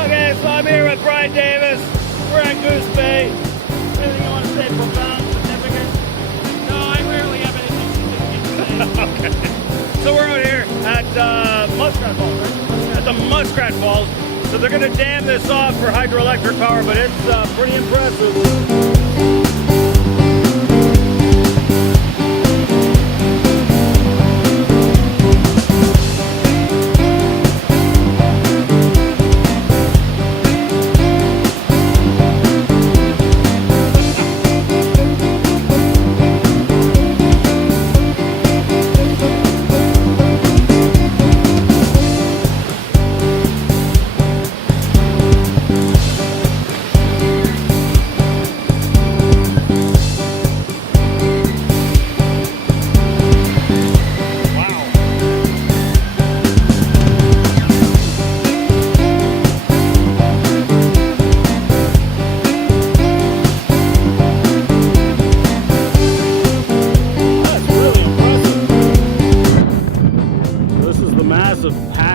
Okay, so I'm here with Brian Davis. We're at Goose Bay. Anything you want to say profound, significant? No, I rarely have anything significant to say. Okay. So we're out here at Muskrat Falls, right? At the Muskrat Falls. So they're going to dam this off for hydroelectric power, but it's pretty impressive.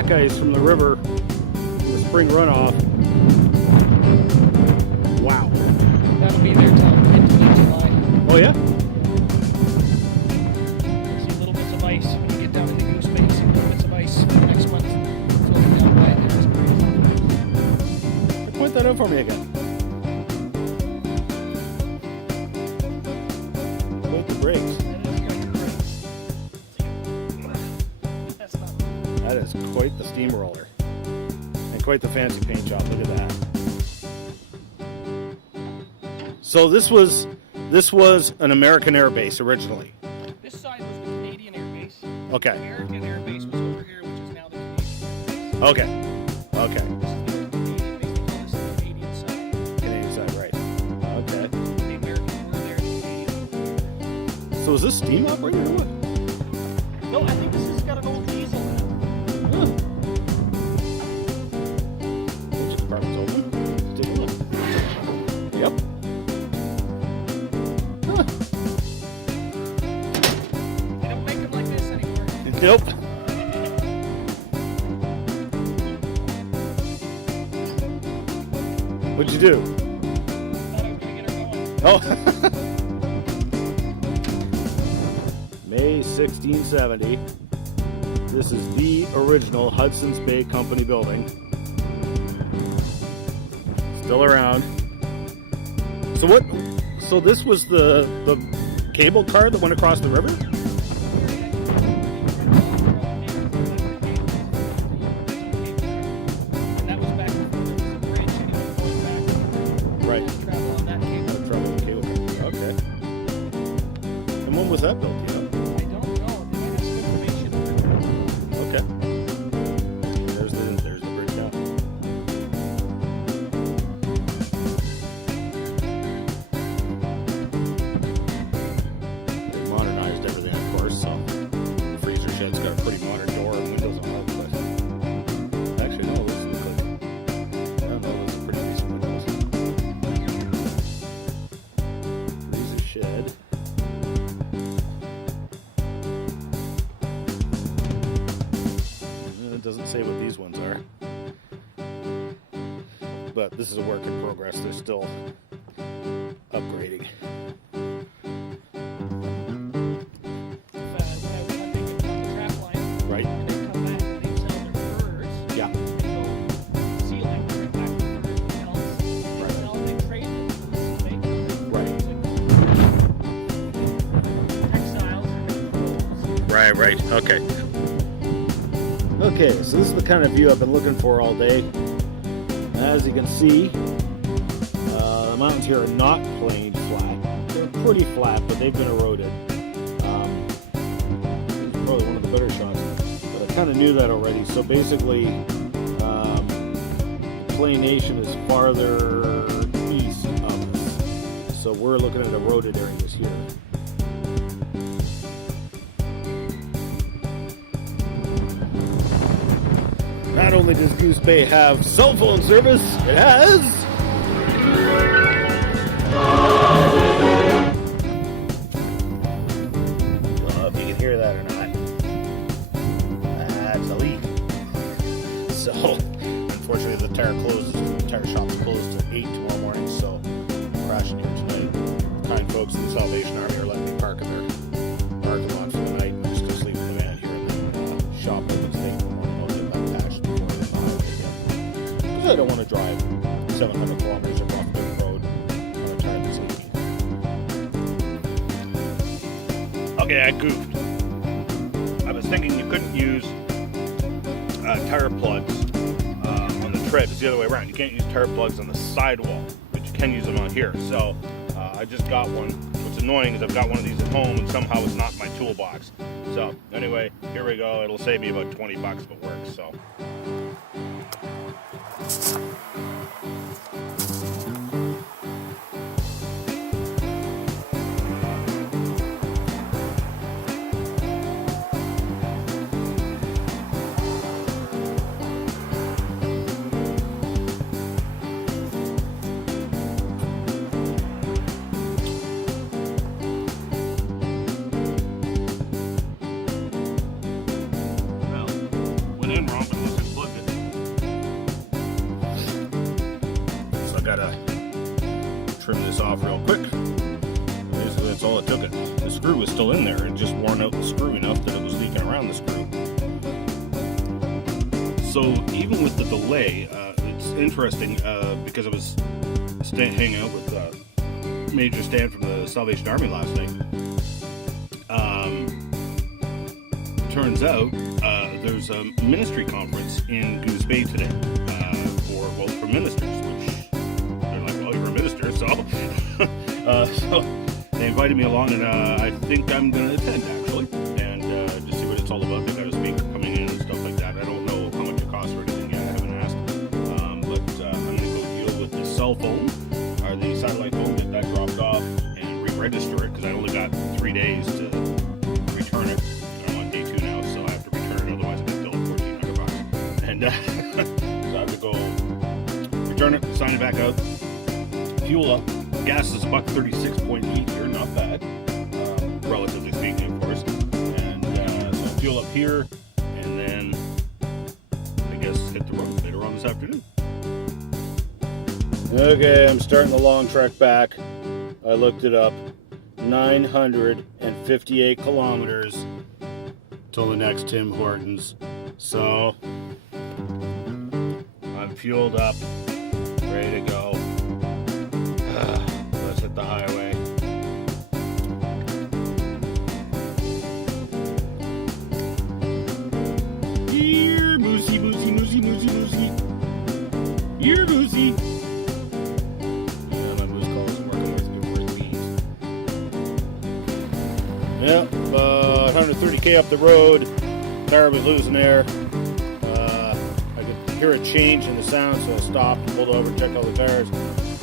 Ice from the river, from the spring runoff. Wow. That'll be there till mid-July. Oh yeah? See little bits of ice when you get down in the Goose Bay. See little bits of ice next month floating down by there. It's crazy. Point that out for me again. Quite the brakes. That is quite the steamroller. And quite the fancy paint job. Look at that. So this was an American air base originally. This side was the Canadian air base. Okay. The American air base was over here, which is now the Canadian. Okay. Okay. This is the Canadian base. They call this the Canadian side. Canadian side, right. Okay. The Americans were there, the Canadians were there. So is this steam operated or what? No, I think this has got an old diesel in it. Engine compartment's open. Let's take a look. Yep. Huh. They don't make them like this anymore. Nope. What'd you do? Thought I was gonna get her going. Oh. May 1670. This is the original Hudson's Bay Company building. Still around. So what? So this was the cable car that went across the river? That was back before there was a bridge, and it was going back. Right. Travel on that cable. Travel on the cable car. Okay. And when was that built? You know? I don't know. They might have some information on it. Okay. There's the bridge down. They modernized everything, of course. So the freezer shed's got a pretty modern door and windows on it. But actually, no, this looks like I don't know. This is pretty decent windows. Freezer shed. It doesn't say what these ones are, but this is a work in progress. They're still upgrading. When they get on the trap line, Right. and they come back and they sell their furs, Yeah. they go sealing, bring back the furs and pelts. They sell, they trade them for the bacon. Right. Textiles and clothes. Right. Okay. Okay, so this is the kind of view I've been looking for all day. As you can see, the mountains here are not plain flat. They're pretty flat, but they've been eroded. This is probably one of the better shots, but I kind of knew that already. So basically, Plain Nation is farther east of us. So we're looking at eroded areas here. Not only does Goose Bay have cell phone service, it has... Well, if you can hear that or not. That's a leak. So, Unfortunately, the tire shop's closed at 8 tomorrow morning, so I'm crashing here tonight. Kind folks in the Salvation Army are letting me park in their parking lot for the night. I'm just gonna sleep in the van here, and then shop opens 8 tomorrow morning. I'll get that patched before the highway again. Because I don't want to drive 700 kilometers across the road on a tire that's leaking. Okay, I goofed. I was thinking you couldn't use tire plugs on the tread. It's the other way around. You can't use tire plugs on the sidewall, but you can use them on here. So I just got one. What's annoying is I've got one of these at home, and somehow it's not in my toolbox. So anyway, here we go. It'll save me about $20 if it works. So. Gotta trim this off real quick. Basically, that's all it took. The screw was still in there. It just worn out the screw enough that it was leaking around the screw. So even with the delay, it's interesting because I was hanging out with Major Stan from the Salvation Army last night. Turns out there's a ministry conference in Goose Bay today for ministers. So they invited me along, and I think I'm going to attend, actually, and just see what it's all about. They got a speaker coming in and stuff like that. I don't know how much it costs or anything yet. I haven't asked. But I'm going to go deal with the cell phone, or the satellite phone, get that dropped off, and re-register it, because I only got 3 days to return it. I'm on day 2 now, so I have to return it, otherwise I get billed $1,400. And so I have to go return it, sign it back out, fuel up. Gas is $1.36.8 here, not bad, relatively speaking, of course. And so fuel up here, and then I guess hit the road later on this afternoon. Okay, I'm starting the long trek back. I looked it up. 958 kilometers till the next Tim Hortons. So I'm fueled up, ready to go. Let's hit the highway. Here, Moosey, Moosey, Moosey, Moosey, Moosey. Here, Moosey. Yeah, my moose call isn't working with beans. Yep, 130k up the road. Tire was losing air. I could hear a change in the sound, so I stopped, pulled over, checked all the tires.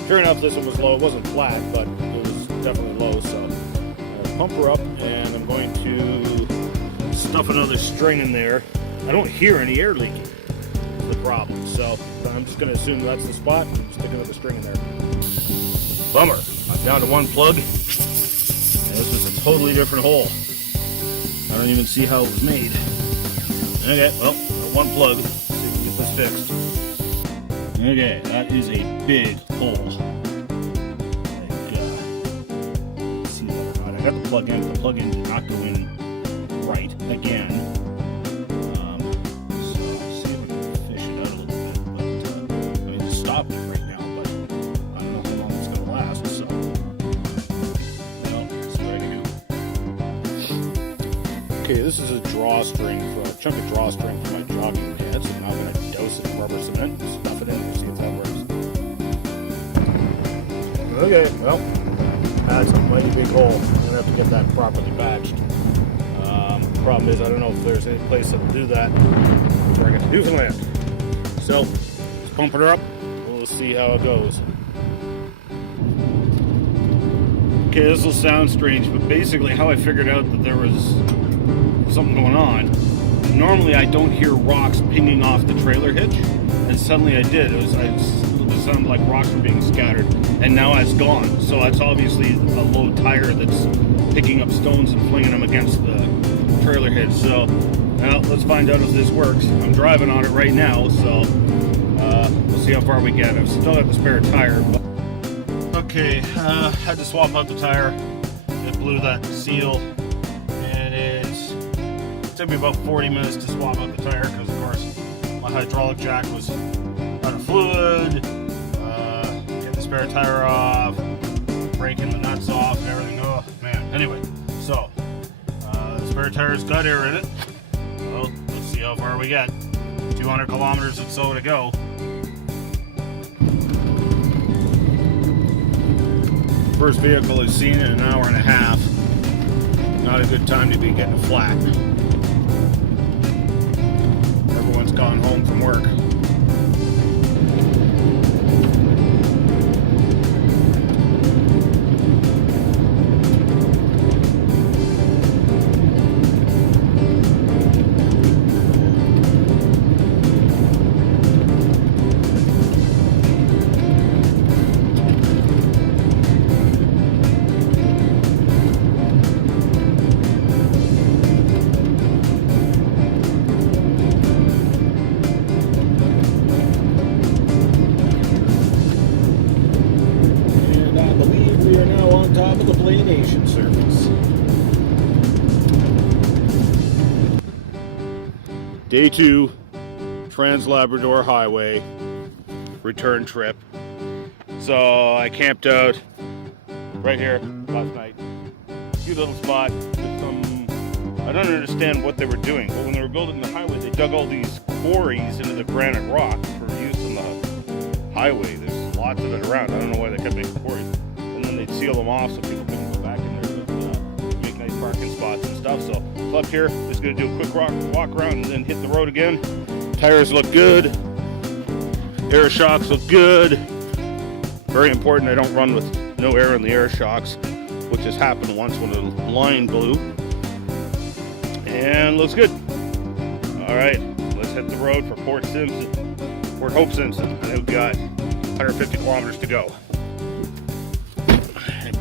Sure enough, this one was low. It wasn't flat, but it was definitely low. So I'll pump her up, and I'm going to stuff another string in there. I don't hear any air leaking. That's the problem. So I'm just going to assume that's the spot and stick another string in there. Bummer. I'm down to one plug, and this is a totally different hole. I don't even see how it was made. Okay, well, one plug. Let's see if we can get this fixed. Okay, that is a big hole. See that or not? I got the plug in. The plug in did not go in right again. So I'll see if we can fish it out a little bit. But I mean, it's stopped it right now, but I don't know how long it's going to last. So, well, let's see what I can do. Okay, this is a drawstring, a chunk of drawstring for my jogging pants. So now I'm going to douse it in rubber cement and stuff it in. Okay, well, that's a mighty big hole. I'm going to have to get that properly patched. Problem is, I don't know if there's any place that'll do that before I get to Newfoundland. So, let's pump her up. We'll see how it goes. Okay, this will sound strange, but basically how I figured out that there was something going on. Normally I don't hear rocks pinging off the trailer hitch, and suddenly I did. It sounded like rocks were being scattered, and now it's gone. So that's obviously a low tire that's picking up stones and flinging them against the trailer hitch. So, well, let's find out if this works. I'm driving on it right now, so we'll see how far we get. I've still got the spare tire. But... Okay, had to swap out the tire. It blew that seal, and it took me about 40 minutes to swap out the tire because, of course, my hydraulic jack was out of fluid. Get the spare tire off, breaking the nuts off, and everything. Oh man. Anyway, so the spare tire's got air in it. Well, let's see how far we get. 200 kilometers and so to go. First vehicle I've seen in an hour and a half. Not a good time to be getting flat. Everyone's gone home from work. Top of the Play Nation surface. Day 2, Trans-Labrador Highway, return trip. So I camped out right here last night. Cute little spot with some, I don't understand what they were doing, but when they were building the highway, they dug all these quarries into the granite rock for use on the highway. There's lots of it around. I don't know why they kept making quarries. They'd seal them off so people couldn't go back in there to make nice parking spots and stuff. So up here, just gonna do a quick walk around and then hit the road again. Tires look good. Air shocks look good. Very important I don't run with no air in the air shocks, which has happened once when the line blew. And looks good. All right, let's hit the road for Port Hope Simpson. And we've got 150 kilometers to go.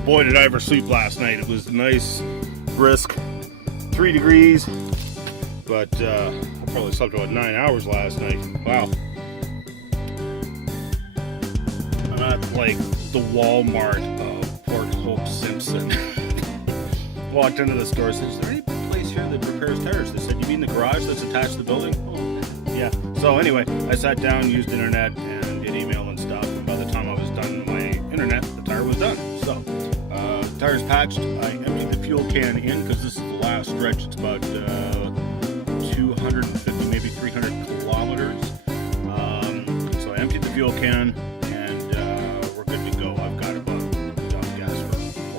Boy, did I ever sleep last night. It was nice, brisk, 3 degrees, but I probably slept about 9 hours last night. Wow. I'm at like the Walmart of Port Hope Simpson. Walked into the store, said, is there any place here that repairs tires? They said, you mean the garage that's attached to the building? Oh, yeah. So anyway, I sat down, used internet, and did email and stuff. And by the time I was done with my internet, the tire was done. So. Tires patched. I emptied the fuel can in because this is the last stretch. It's about 250, maybe 300 kilometers. So I emptied the fuel can and we're good to go. I've got about gas for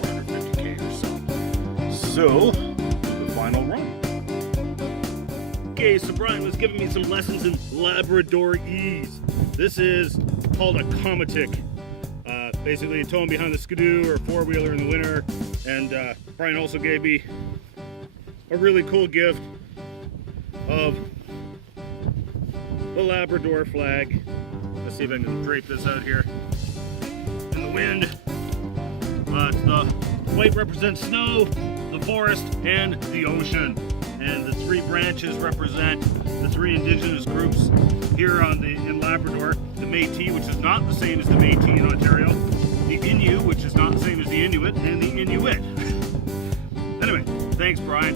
450k or so. So, the final run. Okay, so Brian was giving me some lessons in Labradorese. This is called a comatic. Basically a towing behind the skidoo or four-wheeler in the winter. And Brian also gave me a really cool gift of the Labrador flag. Let's see if I can drape this out here in the wind. The white represents snow, the forest, and the ocean. And the 3 branches represent the 3 indigenous groups here in Labrador. The Métis, which is not the same as the Métis in Ontario. The Innu, which is not the same as the Inuit. And the Inuit. Anyway, thanks, Brian.